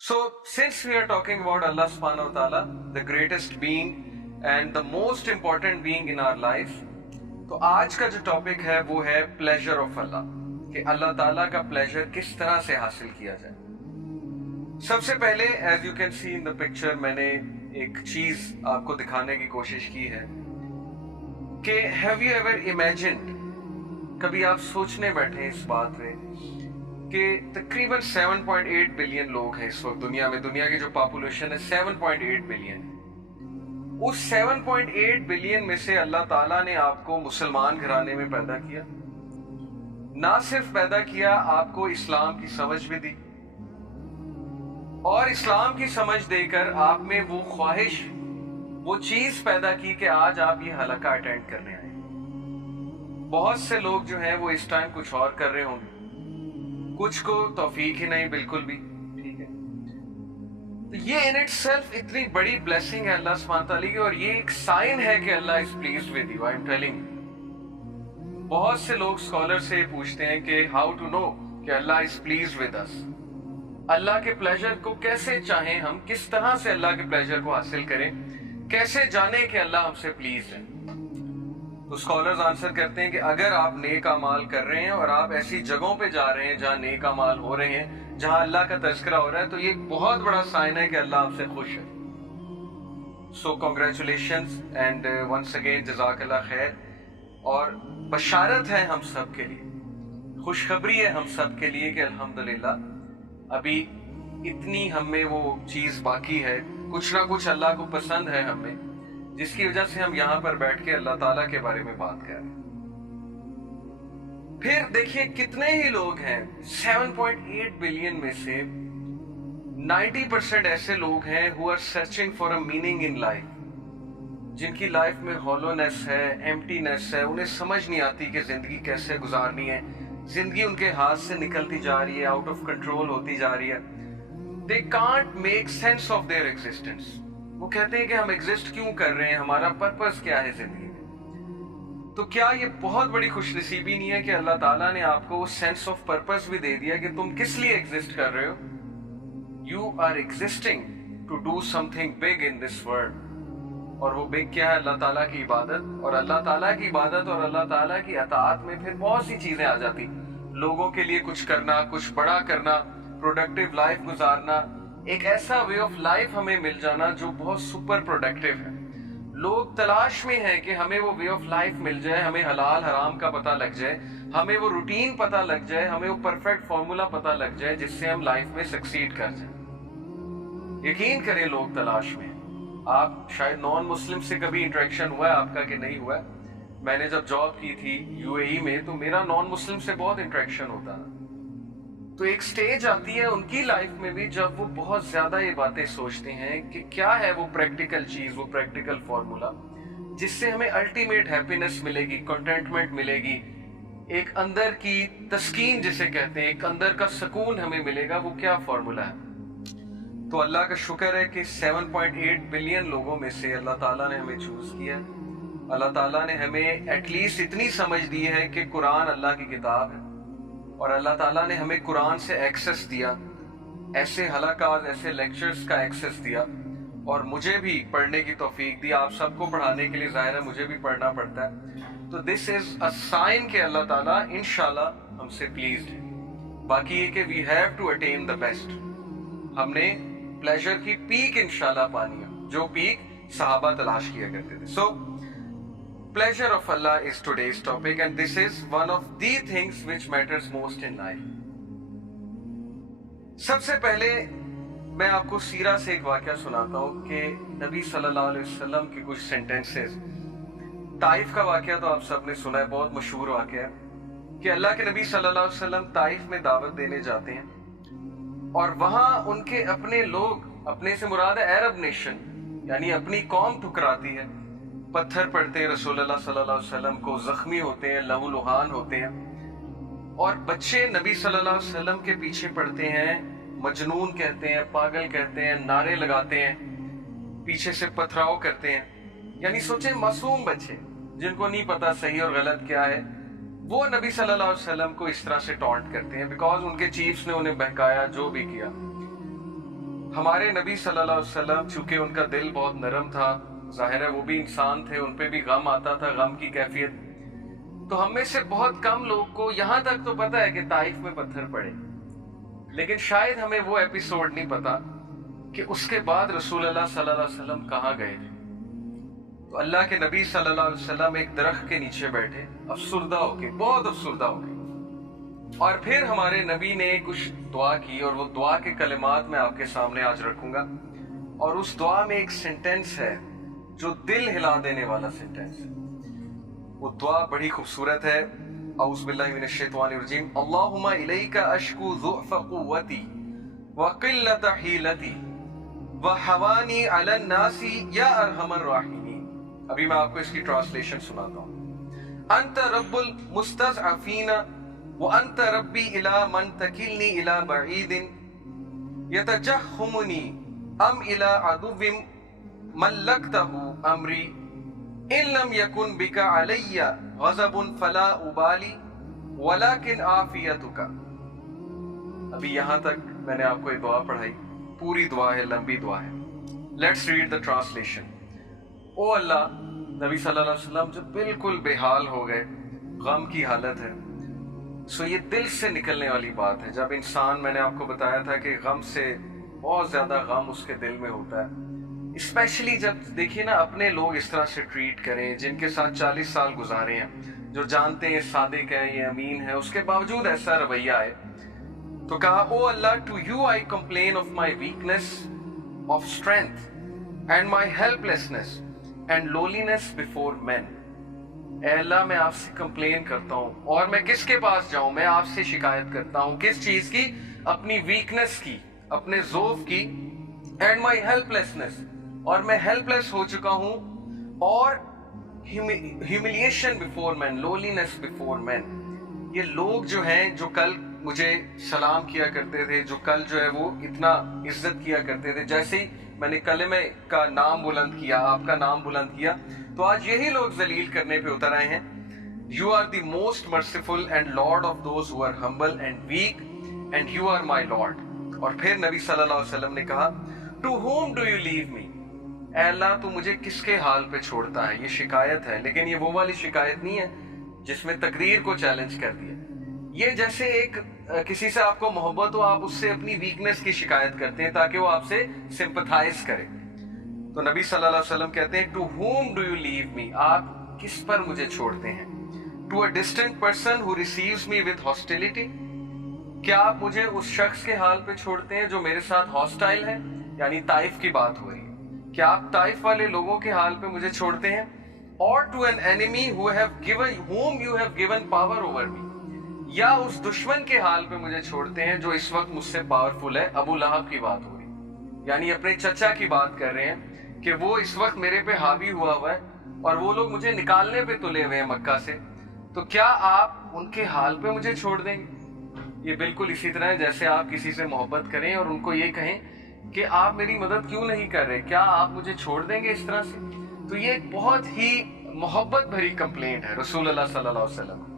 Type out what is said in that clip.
So, since we are talking about Allah subhanahu wa ta'ala, the greatest being and the most important being in our life, तो आज का जो topic है वो है pleasure of अल्लाह, कि अल्लाह ताला का प्लेजर किस तरह से हासिल किया जाए। सबसे पहले as you can see in the picture मैंने एक चीज आपको दिखाने की कोशिश की है कि हैव यू एवर इमेजिन्ड, कभी आप सोचने बैठे इस बात में कि तकरीबन 7.8 बिलियन लोग हैं इस वक्त दुनिया में। दुनिया की जो पॉपुलेशन है 7.8 बिलियन, उस 7.8 बिलियन में से अल्लाह ताला ने आपको मुसलमान घराने में पैदा किया। ना सिर्फ पैदा किया, आपको इस्लाम की समझ भी दी, और इस्लाम की समझ देकर आप में वो ख्वाहिश, वो चीज पैदा की कि आज आप ये हलका अटेंड करने आए। बहुत से लोग जो हैं वो इस टाइम कुछ और कर रहे होंगे, कुछ को तौफीक ही नहीं बिल्कुल भी, ठीक है। तो ये इन इटसेल्फ इतनी बड़ी ब्लेसिंग है अल्लाह सुब्हानहू तआला की, और ये एक साइन है कि Allah is pleased with you. I am telling you, बहुत से लोग स्कॉलर से पूछते हैं कि हाउ टू नो कि Allah is pleased with us, अल्लाह के प्लेजर को कैसे चाहें हम, किस तरह से अल्लाह के प्लेजर को हासिल करें, कैसे जाने कि अल्लाह हमसे प्लीज्ड है। तो स्कॉलर्स आंसर करते हैं कि अगर आप नेक अमाल कर रहे हैं और आप ऐसी जगहों पे जा रहे हैं जहां नेक अमाल हो रहे हैं, जहां अल्लाह का तज़किरा हो रहा है, तो ये एक बहुत बड़ा साइन है कि अल्लाह आपसे खुश है। So congratulations and once again जज़ाकल्लाह खैर, और बशारत है हम सब के लिए, खुशखबरी है हम सब के लिए कि अल्हम्दुलिल्लाह अभी इतनी हमें वो चीज़ बाकी है, कुछ ना कुछ अल्लाह को पसंद है हमें, जिसकी वजह से हम यहाँ पर बैठ के अल्लाह ताला के बारे में बात कर रहे हैं। फिर देखिए कितने ही लोग हैं, 7.8 बिलियन में से 90% ऐसे लोग हैं who are searching for a meaning in life, जिनकी लाइफ में हॉलोनेस है, एम्प्टीनेस है, उन्हें समझ नहीं आती कि जिंदगी कैसे गुजारनी है, जिंदगी उनके हाथ से निकलती जा रही है, आउट ऑफ कंट्रोल होती जा रही है। They can't make sense of their existence. वो कहते हैं कि हम एग्जिस्ट क्यों कर रहे हैं, हमारा पर्पस क्या है जिंदगी में। तो क्या ये बहुत बड़ी खुशनसीबी नहीं है कि अल्लाह ताला ने आपको वो सेंस ऑफ पर्पस भी दे दिया कि तुम किस लिए एग्जिस्ट कर रहे हो। You are existing to do something big in this world, और वो बिग क्या है? अल्लाह ताला की इबादत। और अल्लाह ताला की इबादत और अल्लाह ताला की अताअत में फिर बहुत सी चीजें आ जाती, लोगों के लिए कुछ करना, कुछ बड़ा करना, प्रोडक्टिव लाइफ गुजारना, एक ऐसा वे ऑफ लाइफ हमें मिल जाना जो बहुत सुपर प्रोडक्टिव है। लोग तलाश में हैं कि हमें वो वे ऑफ लाइफ मिल जाए, हमें हलाल हराम का पता लग जाए, हमें वो रूटीन पता लग जाए, हमें वो परफेक्ट फॉर्मूला पता लग जाए जिससे हम लाइफ में सक्सीड कर जाए। यकीन करें लोग तलाश में। आप शायद नॉन मुस्लिम से कभी इंटरेक्शन हुआ है आपका कि नहीं हुआ है? मैंने जब जॉब की थी यूएई में तो मेरा नॉन मुस्लिम से बहुत इंटरेक्शन होता था। तो एक स्टेज आती है उनकी लाइफ में भी जब वो बहुत ज्यादा ये बातें सोचते हैं कि क्या है वो प्रैक्टिकल चीज, वो प्रैक्टिकल फॉर्मूला जिससे हमें अल्टीमेट हैप्पीनेस मिलेगी, कंटेंटमेंट मिलेगी, एक अंदर की तस्कीन जिसे कहते हैं, एक अंदर का सुकून हमें मिलेगा। वो क्या फॉर्मूला है? तो अल्लाह का शुक्र है कि 7.8 बिलियन लोगों में से अल्लाह ताला ने हमें चूज किया। अल्लाह ताला ने हमें एटलीस्ट इतनी समझ दी है कि कुरान अल्लाह की किताब है, और अल्लाह ताला ने हमें कुरान से एक्सेस दिया, ऐसे हलाकात, ऐसे लेक्चर्स का एक्सेस दिया, और मुझे भी पढ़ने की तौफीक दी। आप सबको पढ़ाने के लिए ज़ाहिर है मुझे भी पढ़ना पड़ता है। तो दिस इज अ साइन कि अल्लाह ताला इंशाल्लाह हमसे प्लीज्ड है। बाकी ये कि we have to attain the best. हमने प्लेजर की पीक इंशाल्लाह पानी है, जो पीक सहाबा तलाश किया करते थे। सो pleasure of Allah is today's topic, and this is one of the things which matters most in life. सबसे पहले मैं आपको सीरा से एक वाक़या सुनाता हूँ कि नबी सल्लल्लाहु अलैहि वसल्लम के कुछ सेंटेंसेस। ताइफ का वाक़या तो आप सबने सुना है, बहुत मशहूर वाक़या है कि अल्लाह के नबी सल्लल्लाहु अलैहि वसल्लम ताइफ में दावत देने जाते हैं, और वहाँ उनके अपने लोग, अपने से मुराद है अरब नेशन, यानी अपनी कौम ठुकराती है, पत्थर पड़ते हैं रसूलुल्लाह सल्लल्लाहु अलैहि वसल्लम को, जख्मी होते हैं, लहूलुहान होते हैं, और बच्चे नबी सल्लल्लाहु अलैहि वसल्लम के पीछे पड़ते हैं, मजनून कहते हैं, पागल कहते हैं, नारे लगाते हैं, पीछे से पथराव करते हैं। यानी सोचे मासूम बच्चे जिनको नहीं पता सही और गलत क्या है, वो नबी सल्लल्लाहु अलैहि वसल्लम को इस तरह से टॉन्ट करते हैं बिकॉज उनके चीफ्स ने उन्हें बहकाया, जो भी किया। हमारे नबी सल्लल्लाहु अलैहि वसल्लम, चूंकि उनका दिल बहुत नरम था, जाहिर है वो भी इंसान थे, उन पे भी गम आता था, गम की कैफियत। तो हम में से बहुत कम लोग को यहाँ तक तो पता है कि ताइफ में पत्थर पड़े, लेकिन शायद हमें वो एपिसोड नहीं पता कि उसके बाद रसूलुल्लाह सल्लल्लाहु अलैहि वसल्लम कहाँ गए थे। तो अल्लाह के नबी सल्लल्लाहु अलैहि वसल्लम एक दरख्त के नीचे बैठे, अफसुर्दा होके, बहुत अफसुर्दा होके, और फिर हमारे नबी ने कुछ दुआ की, और वो दुआ के कलिमात मैं आपके सामने आज रखूंगा। और उस दुआ में एक सेंटेंस है जो दिल हिला देने वाला सेंटेंस है। वो दुआ बड़ी खूबसूरत है। औज़ु बिल्लाहि मिनश शैतानिर रजीम। अल्लाहुम्मा इलैका अश्कु ज़ुअफ़ क़ुव्वती व क़िल्लत हीलती व हवानी अलन नासी या अरहमर राहिमीन। अभी मैं आपको इसकी ट्रांसलेशन सुनाता हूँ। अंत रब्बुल मुस्तज़अफ़ीन व अंत रब्बी इला मन तकिलनी इला बईदिन यतजहमुनी अम इला अदुव्विम मल्लकतहु अमरी इन लम यकुन बिका अलैया गज़बुन फला उबाली वलाकिन आफियतुका। अभी यहाँ तक मैंने आपको ये दुआ पढ़ाई, पूरी दुआ है, लंबी दुआ है। Let's read the translation. Oh Allah, नबी सल्लल्लाहु अलैहि वसल्लम जब बिल्कुल बेहाल हो गए, गम की हालत है। सो ये दिल से निकलने वाली बात है। जब इंसान, मैंने आपको बताया था कि गम से बहुत ज्यादा गम उसके दिल में होता है, स्पेशली जब देखिए ना अपने लोग इस तरह से ट्रीट करें, जिनके साथ 40 साल गुजारे हैं, जो जानते हैं सादिक है, ये अमीन है, उसके बावजूद ऐसा रवैया है। तो कहा, oh Allah, to you I complain of my weakness of strength and my helplessness and loneliness before man. ए अल्लाह, मैं आपसे कंप्लेन करता हूँ, और मैं किसके पास जाऊं? मैं आपसे शिकायत करता हूँ। किस चीज की? अपनी वीकनेस की, अपने ज़ौफ की, एंड माई हेल्पलेसनेस, और मैं हेल्पलेस हो चुका हूं, और humiliation before man, loneliness before man. ये लोग जो हैं, जो कल मुझे सलाम किया करते थे, जो कल जो है वो इतना इज्जत किया करते थे, जैसे ही मैंने कलमे का नाम बुलंद किया, आपका नाम बुलंद किया, तो आज यही लोग जलील करने पे उतर आए हैं। You are the most merciful and lord of those who are humble and weak, and you are my lord. और फिर नबी सल्लल्लाहु अलैहि वसल्लम ने कहा, to whom do you leave me? ऐ अल्लाह, तू मुझे किसके हाल पे छोड़ता है? ये शिकायत है, लेकिन ये वो वाली शिकायत नहीं है जिसमें तकदीर को चैलेंज कर दिया। ये जैसे एक किसी से आपको मोहब्बत हो, आप उससे अपनी वीकनेस की शिकायत करते हैं ताकि वो आपसे सिंपथाइज करे। तो नबी सल्लल्लाहु अलैहि वसल्लम कहते हैं, to whom do you leave me? आप किस पर मुझे छोड़ते हैं? To a distant person who receives me with hostility? क्या आप मुझे उस शख्स के हाल पे छोड़ते हैं जो मेरे साथ हॉस्टाइल है? यानी ताइफ की बात हो रही है। क्या आप ताइफ वाले लोगों के हाल पे मुझे छोड़ते हैं? और to an enemy who have given, whom you have given power over me? या उस दुश्मन के हाल पे मुझे छोड़ते हैं जो इस वक्त मुझसे पावरफुल है? अबू लहब की बात हो रही, यानी अपने चचा की बात कर रहे हैं कि वो इस वक्त मेरे पे हावी हुआ है और वो लोग मुझे निकालने पे तुले हुए हैं मक्का से। तो क्या आप उनके हाल पे मुझे छोड़ देंगे? ये बिल्कुल इसी तरह है जैसे आप किसी से मोहब्बत करें और उनको ये कहें कि आप मेरी मदद क्यों नहीं कर रहे, क्या आप मुझे छोड़ देंगे इस तरह से? तो ये एक बहुत ही मोहब्बत भरी कंप्लेंट है रसूलुल्लाह सल्लल्लाहु अलैहि वसल्लम।